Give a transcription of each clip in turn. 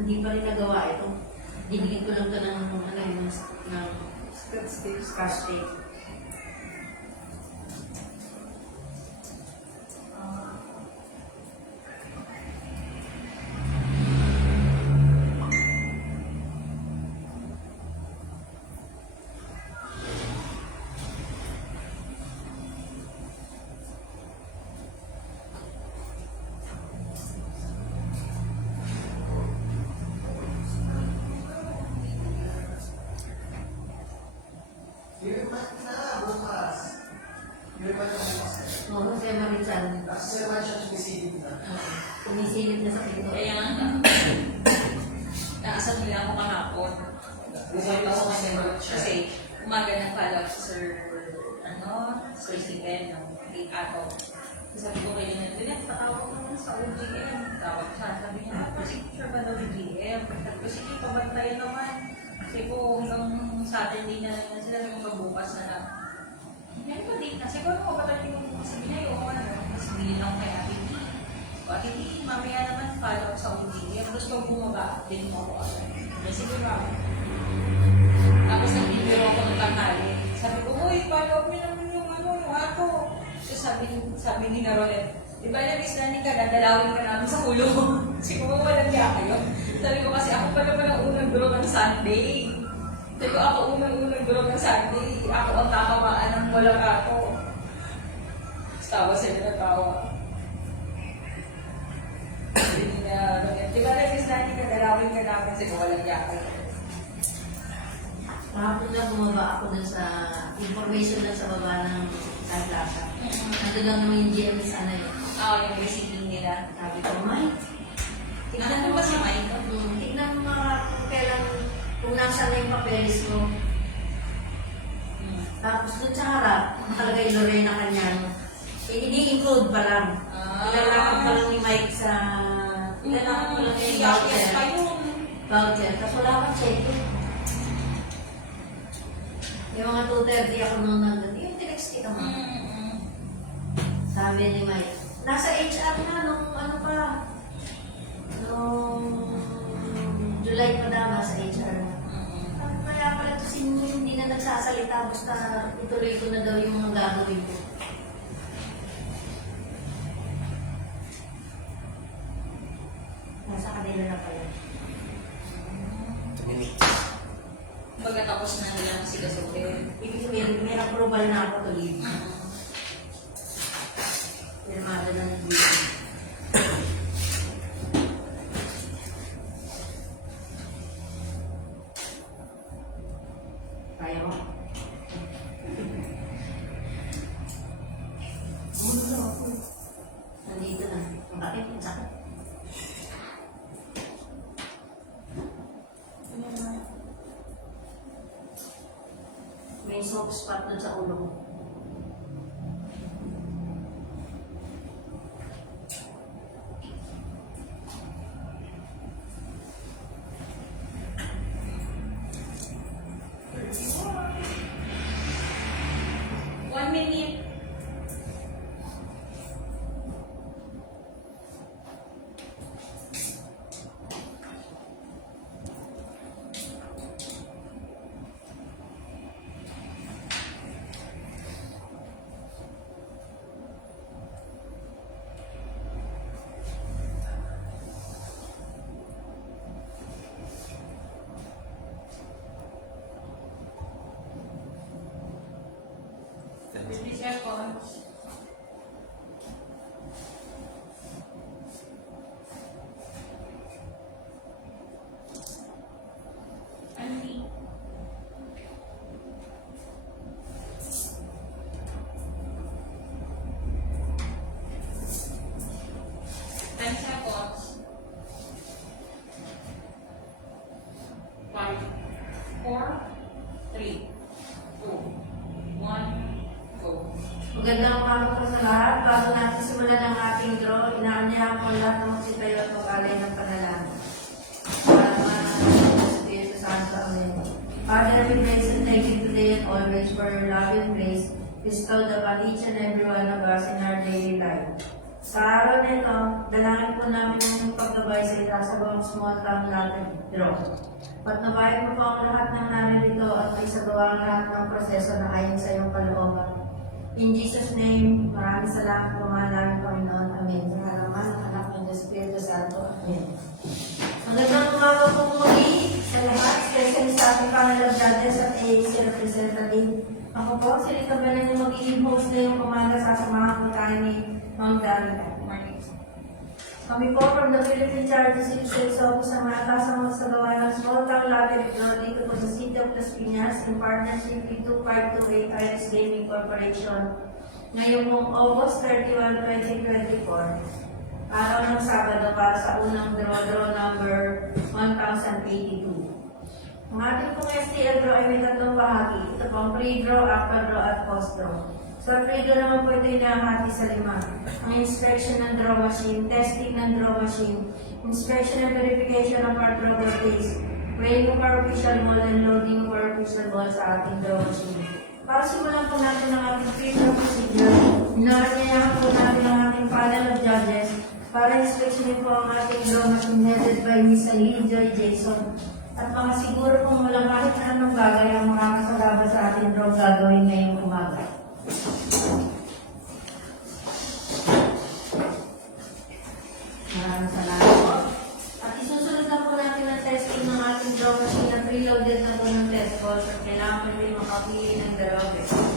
Hindi pa rin nagawa ito. Dinigin ko lang ito ng ano yun, ng scotch tape. Oo, kasi Maritsan. Kumisilip na sa pinto. Kaya nga, naasap nila ako kahapon. Kasi umaga ng follow-up si Sir, Sir Stephen, ng late ako. Sabi ko kayo na, Lynette, patawag naman sa OGM. Tawag siya. Sabi niya, procedure ba daw yung GM? Sabi ko, sige, pabantayan naman. Kasi ko hanggang Saturday na lang sila yung magbukas na lang. Ngayon pa din na, siguro ko ba tayo yung sabi niya yung mas bilhin lang kay Ate T. O Ate T, mamaya naman follow sa OGM. Tapos pag bumaba, din mo ako agad. Kasi ko ba? Tapos nag-video ako ng tanghali. Sabi ko, uy, follow up niyo naman yung yung ako. So sabi ni Narolet, di ba nabis na ni ka, dadalawin ka namin sa ulo. Siguro walang niya kayo. Sabi ko kasi ako pala palang unang draw ng Sunday. Sabi ko ako unang draw ng Sunday. Ako ang tatamaan ng walang ako. Tawa sila na tawa. Sabi ni Narolet, di ba nabis na ni ka, dadalawin ka namin. Siguro walang niya kayo. Kahapon na bumaba ako dun sa information na sa baba ng Plaza. Nandun lang naman yung GM sa ano yun. Oo, yung receiving nila. Sabi ko, Mike, tignan mo ba si Mike? Tignan mo kung kailan, kung nasa na yung papeles mo. Tapos dun sa harap, nakalagay Lorena Cañano. Ini-include pa lang. Ilalakad pa lang ni Mike sa... Ilalakad pa lang yung voucher. Voucher. Tapos wala akong check. Yung mga 2:30 ako nung nandun. Yung text kita mo. Sabi ni Mike, nasa HR na nung ano pa, nung July pa daw nasa HR na. Kaya pala ito hindi na nagsasalita, basta ituloy ko na daw yung mga gagawin ko. Nasa kanila na pala. Pagkatapos na nila kasi kasukin. Ibig sabihin, may approval na ako to leave. Pirmado na ng leave. Kaya mo? Nandito na. Ang bakit? Ang sakit. May soft spot dun sa ulo mo. One minute. Release your phones. Andy. Times your phones. 5, 4, 3, 2, 1. Magandang umaga po sa lahat. Bago natin simulan ang ating draw, inaanyahan ko lahat ng magsitayo at mag-alay ng panalangin. Para sa Espiritu Santo. Amen. Father, we praise and thank you today and always for your love and grace bestowed upon each and every one of us in our daily life. Sa araw na ito, dalangin po namin ang pagkakas gabay sa itasagawang small town lottery draw. Patnubayan mo po ang lahat ng naririto at may sagawa ang lahat ng proseso na ayon sa iyong kalooban. In Jesus' name, maraming salamat po mga namin Panginoon. Amen. Sa halaman ng anak ng Espiritu Santo. Amen. Magandang umaga po muli sa lahat, especially sa ating panel of judges at AAC representative. Ako po, si Rita Belen yung magiging host na yung umaga. Sasamahan po tayo ni Ma'am Danica. Kami po from the Philippine Charity Citizens Office ang maatasang magsagawa ng small town lottery draw dito po sa City of Las Piñas in partnership with 2528 Iris Gaming Corporation ngayong August 31, 2024. Araw ng Sabado para sa unang draw number 1082. Ang ating pong STL draw ay may tatlong bahagi. Ito po ang pre-draw, upper draw at post draw. Sa pre-draw naman po ito inahati sa 5. Ang inspection ng draw machine, testing ng draw machine, inspection and verification ng our draw case, weighing of our official ball and loading of our official ball sa ating draw machine. Para simulan po natin ang ating pre-draw procedure, inaanyayahan po natin ang ating panel of judges para inspeksyonin po ang ating draw machine headed by Miss Aline Joy Jason. At makasiguro kung walang kahit na anong bagay ang makakasalabat sa ating draw gagawin ngayong umaga. Maraming salamat po. At isusunod na po natin ang testing ng ating draw machine na preloaded na po ng test balls at kailangan po rin makapili ng dalawang beses.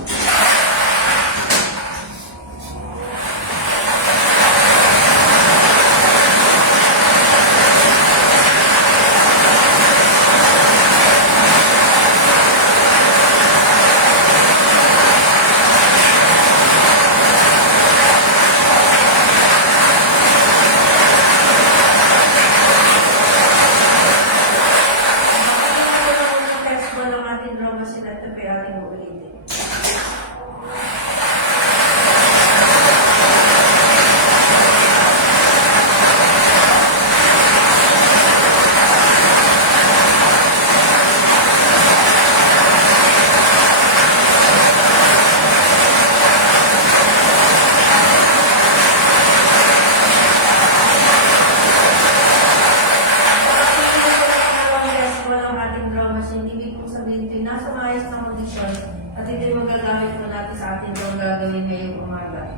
At ito yung magagamit po natin sa ating draw gagawin ngayong umaga.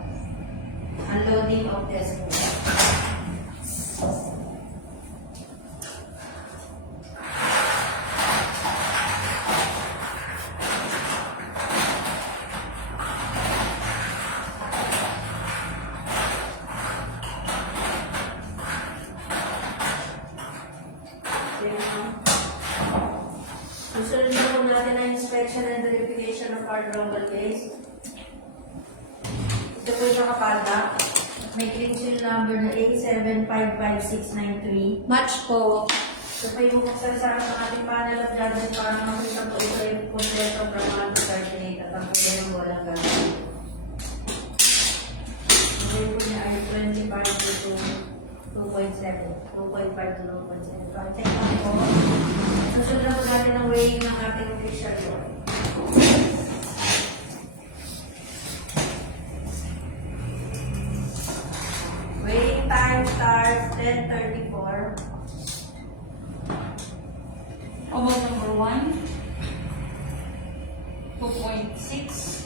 Unloading of test board. Susunod na po natin ang inspection and verification of our global case. Ito po yung nakapanda. May clean seal number na A755693. Match po. Ito po yung buksan ng ating panel of judges para makita po ito yung kompleto from 1 to 38 at ang problema walang gano'n. Ngayon po niya ay 25 to 2.7. 2.5 to 2.7. Check lang po. Susunod na po natin ang weighing ng ating official ball. Weighing time starts 10:34. About number 1, 2.6,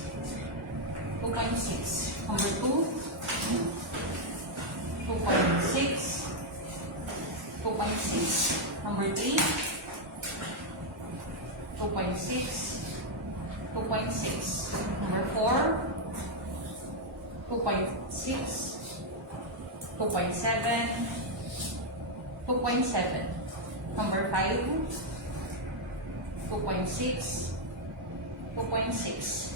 2.6. Number 2, 2.6, 2.6. Number 3, 2.6, 2.6. Number 4, 2.6, 2.7, 2.7. Number 5, 2.6, 2.6.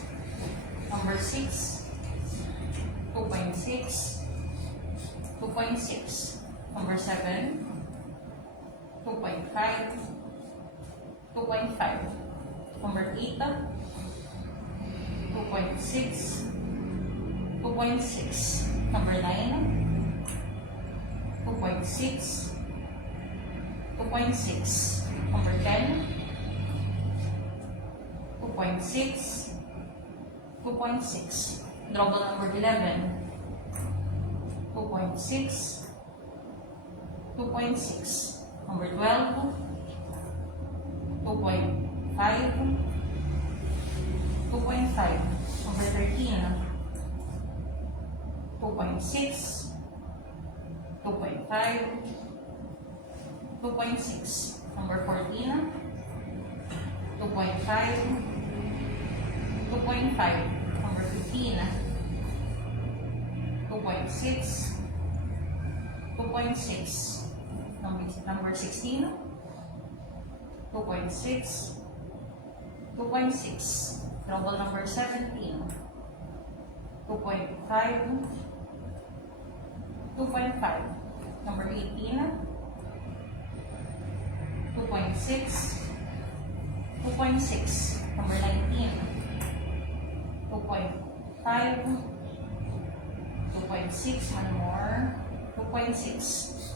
Number 6, 2.6, 2.6. Number 7, 2.5, 2.5. Number 8, 2.6, 2.6. Number 9, 2.6, 2.6. Number 10, 2.6, 2.6. Double number 11, 2.6, 2.6. Number 12, 2.5, 2.5. Number 13, 2.6, 2.5, 2.6. Number 14, 2.5, 2.5. Number 15, 2.6, 2.6. Number 16, 2.6, 2.6. Trouble number 17, 2.5, 2.5. Number 18, 2.6, 2.6. Number 19, 2.5, 2.6. One more, 2.6.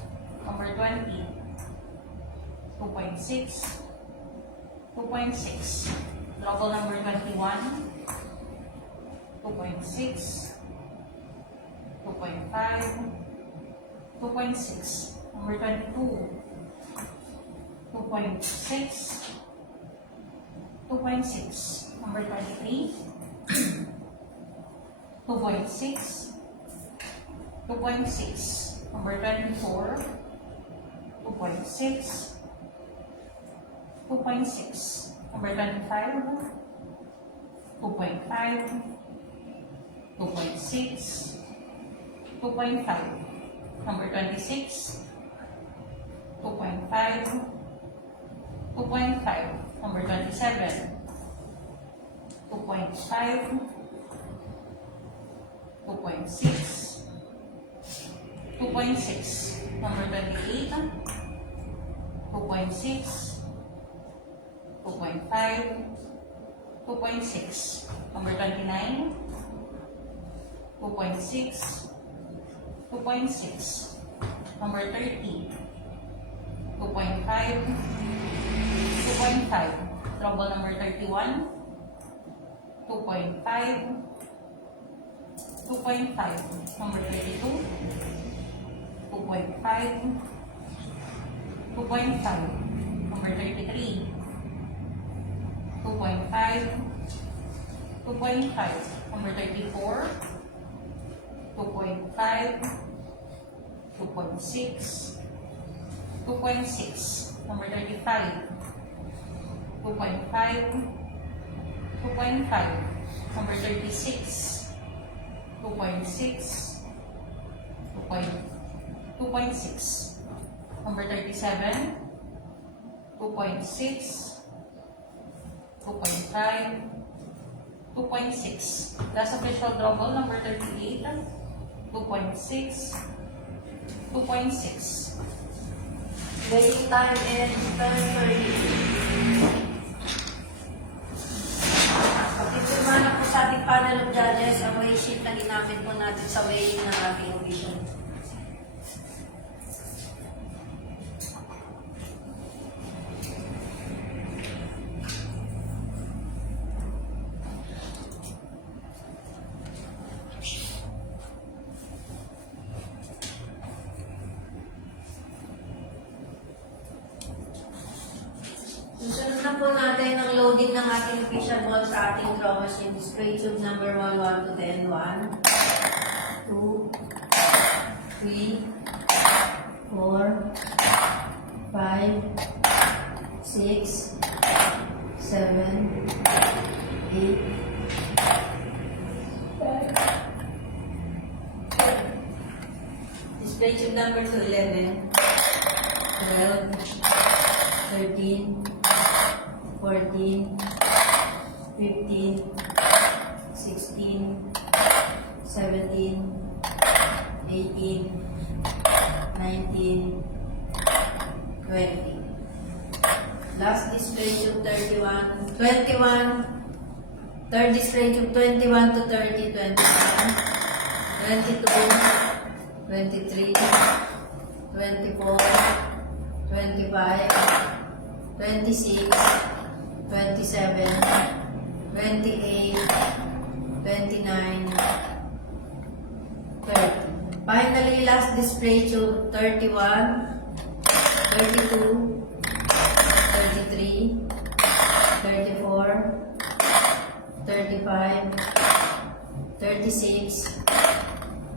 Number 20, 2.6, 2.6. Trouble number 21, 2.6, 2.5, 2.6. Number 22, 2.6, 2.6. Number 23, 2.6, 2.6. Number 24, 2.6, 2.6. Number 25, 2.5, 2.6, 2.5. Number 26, 2.5, 2.5. Number 27, 2.5, 2.6, 2.6. Number 28, 2.6, 2.5, 2.6. Number 29, 2.6, 2.6. Number 30, 2.5, 2.5. Trouble number 31, 2.5, 2.5. Number 32, 2.5, 2.5. Number 33, 2.5, 2.5. Number 34, 2.5, 2.6, 2.6. Number 35, 2.5, 2.5. Number 36, 2.6, 2.6. Number 37, 2.6, 2.5, 2.6. Last official trouble, number 38, 2.6, 2.6. Waiting time and 12:30. Pagkitulma na po sa ating panel of judges ang weigh sheet na ginamit po natin sa weighing ng ating official. Susunod na po natin ang loading ng ating official ball sa ating draw machine. Display tube number 1, 1 to 10. 1, 2, 3, 4, 5, 6, 7, 8, 9. Display tube number 2, 11, 12, 13, 14, 15, 16, 17, 18, 19, 20. Last display tube 21, 21, third display tube 21 to 30, 21, 22, 23, 24, 25, 26, 27, 28, 29, 30. Finally, last display tube 31, 32, 33, 34, 35, 36,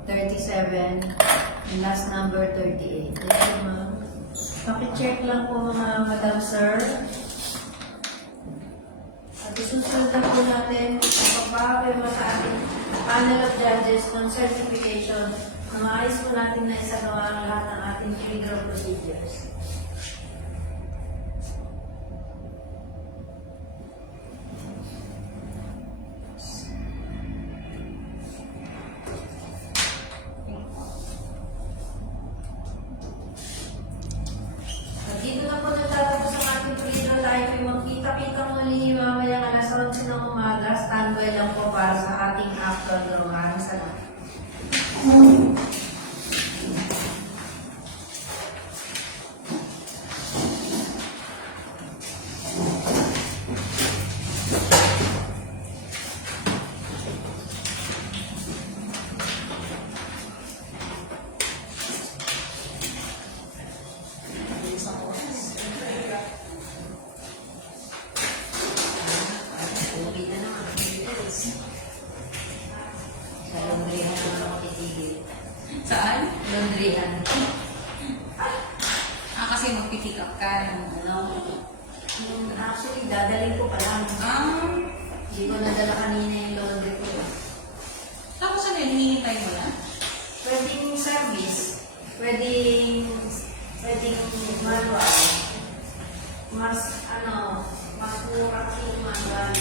37, and last number 38. Okay, ma'am. Pakicheck lang po mga madam sir. At isusunod na po natin ang pagpapirma sa ating panel of judges ng certification na maayos po natin na isagawa ang lahat ng ating legal procedures. Dito na po nagtatapos ang ating Freedom Life. Magkita-kita muli mamayang alas 11 ng umaga. Standby lang po para sa ating after draw. Maraming salamat. Uwi na naman. Sa laundryhan naman ako titigil. Saan? Laundryhan. Kasi mag-pick up ka ng Actually, dadaling ko pa lang. Hindi ko nadala kanina yung laundry ko. Tapos ano yun, hinihintay mo lang? Pwedeng service. Pwedeng manual. Mas mura kasi yung manual.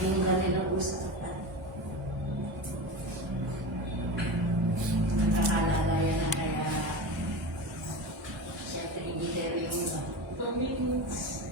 yung kanilang usapan. Nagkakalalayan na kaya siyempre hindi kayo yung iba. 2 minutes.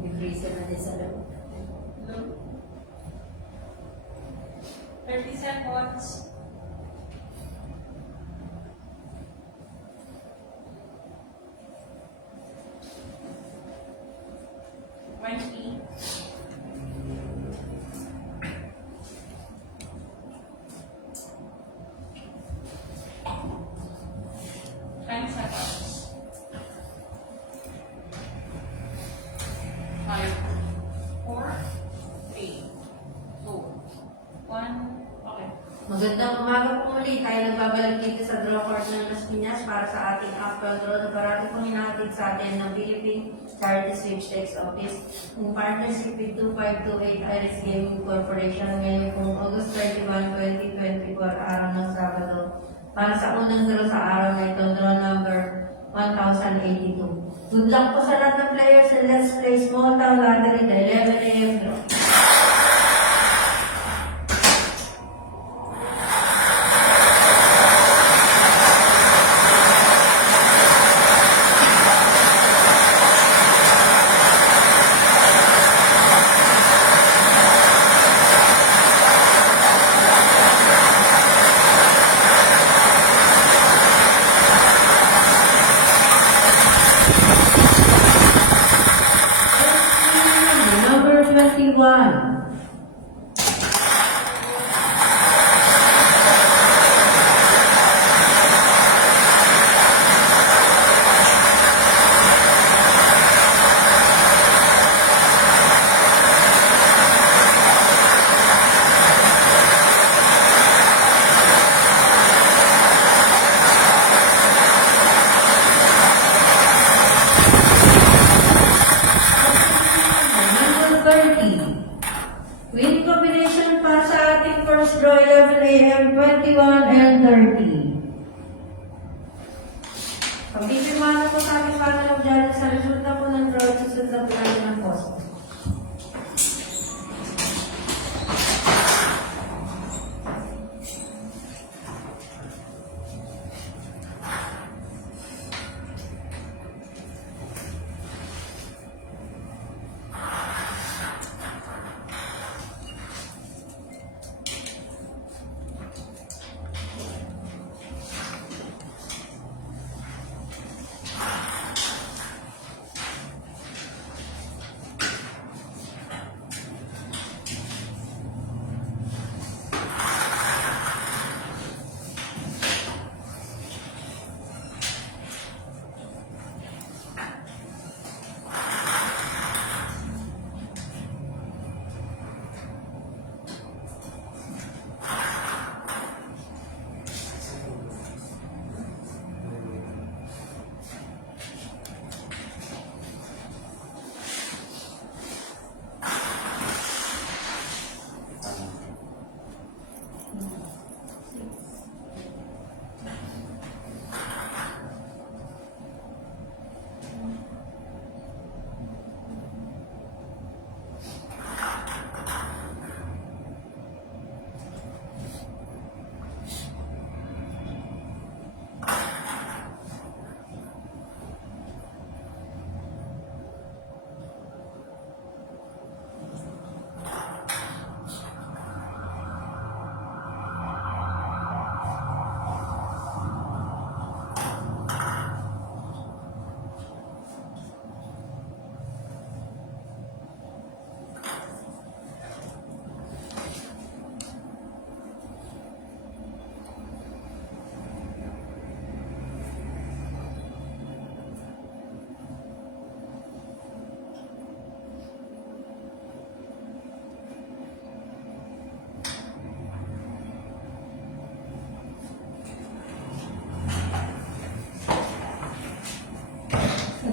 May freezer na din sa loob. 30 seconds. Twenty. Ten seconds. 5, 4, 3, 2, 1. Okay. Magandang umaga po muli. Tayo nagbabalik dito sa Draw Court ng Las Piñas para sa ating actual draw na parati pong hinahatid sa atin ng Philippine Charity Sweepstakes Office in partnership with 2528 Iris Gaming Corporation ngayon pong August 31, 2024, araw ng Sabado. Para sa unang draw sa araw na ito, draw number 1082. Good luck po sa lahat ng players and let's play small town lottery the 11 a.m. draw. Number 21. Number 30. Win combination para sa ating first draw 11 a.m. 21 and 30. Pagpipimano po sa ating panel of judges sa resulta po ng draw, susunod po natin ang post.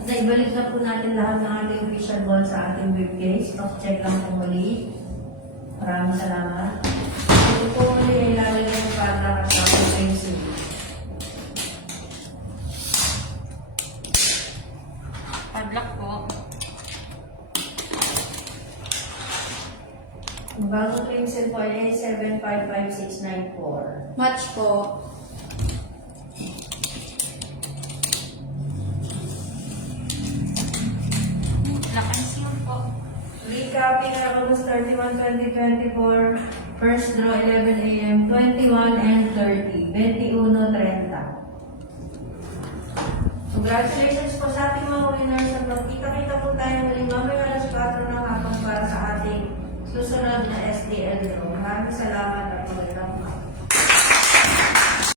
naibalik na po natin lahat ng ating official ball sa ating briefcase. Check lang po muli. Maraming salamat. Ito po muli ay lalagyan ng padlock at ating pencil. Padlock po. Ang bagong pencil po ay 755694. Match po. Lock and seal po. Recapping August 31, 2024, first draw 11 a.m., 21 and 30, 21.30. Congratulations po sa ating mga winners at magkita-kita po tayo muling mamaya alas 4 ng hapon para sa ating susunod na SDL draw. Maraming salamat at magandang umaga.